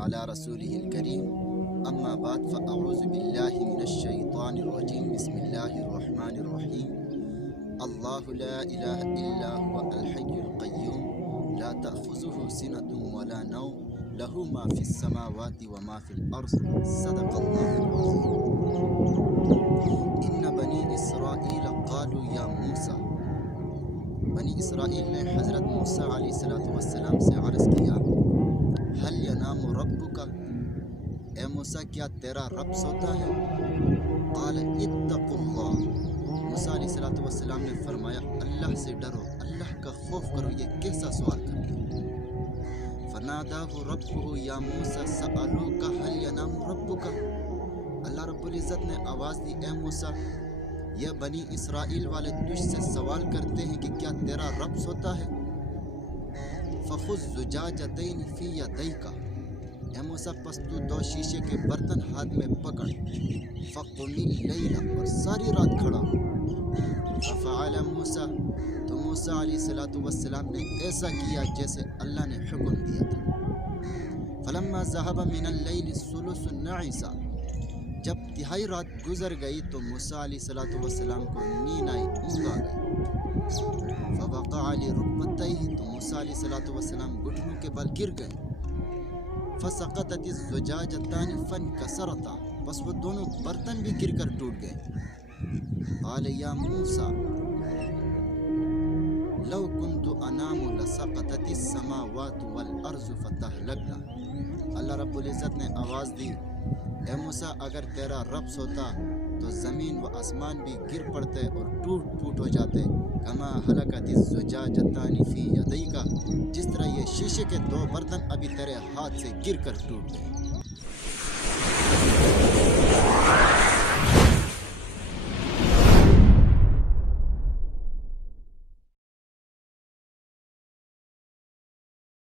على رسوله الكريم اما بعد فاعوذ باللہ من الشیطان الرجیم بسم اللہ الرحمن الرحیم اللہ لا الہ الا هو الحی القیوم لا تأخذه سنة ولا نوم له ما في السماوات وما في الارض صدق اللہ العظیم ان بنی اسرائیل قالوا یا موسیٰ بنی اسرائیل نے حضرت موسیٰ علیہ السلام سے عرض کیا هل ینام ربک، اے موسیٰ کیا تیرا رب سوتا ہے؟ قال اتقوا اللہ، موسیٰ علیہ السلام نے فرمایا اللہ سے ڈرو، اللہ کا خوف کرو، یہ کیسا سوال کر دیا؟ فناداہ ربہ یا موسیٰ سألوک هل ینام ربک، اللہ رب العزت نے آواز دی اے موسیٰ یہ بنی اسرائیل والے تجھ سے سوال کرتے ہیں کہ کیا تیرا رب سوتا ہے؟ فخذ زجاجتین فی یدیک، اے موسیٰ پس تو دو شیشے کے برتن ہاتھ میں پکڑ، فقم اللیل، اور ساری رات کھڑا ہو۔ ففعل موسیٰ، تو موسیٰ علیہ السلام نے ایسا کیا جیسے اللہ نے حکم دیا تھا۔ فلما ذهب من اللیل الثلث النعس، جب تہائی رات گزر گئی تو موسیٰ علیہ السلام کو نیند آئی، اونگ آ گئی۔ فوقع لرکبتیہ، تو موسیٰ علیہ السلام گھٹنوں کے بل گر گئے۔ فسقطت الزجاجتان فانکسرتا، بس وہ دونوں برتن بھی گر کر ٹوٹ گئے۔ قال یا موسیٰ لو كنت انام لسقطت السماوات والارض فتهلكنا، اللہ رب العزت نے آواز دی اے موسیٰ اگر تیرا رب سوتا تو زمین و آسمان بھی گر پڑتے اور ٹوٹ پھوٹ ہو جاتے، کما ہلکت الزجاجتان فی یدیک، جس طرح یہ شیشے کے دو برتن ابھی تیرے ہاتھ سے گر کر ٹوٹ گئے۔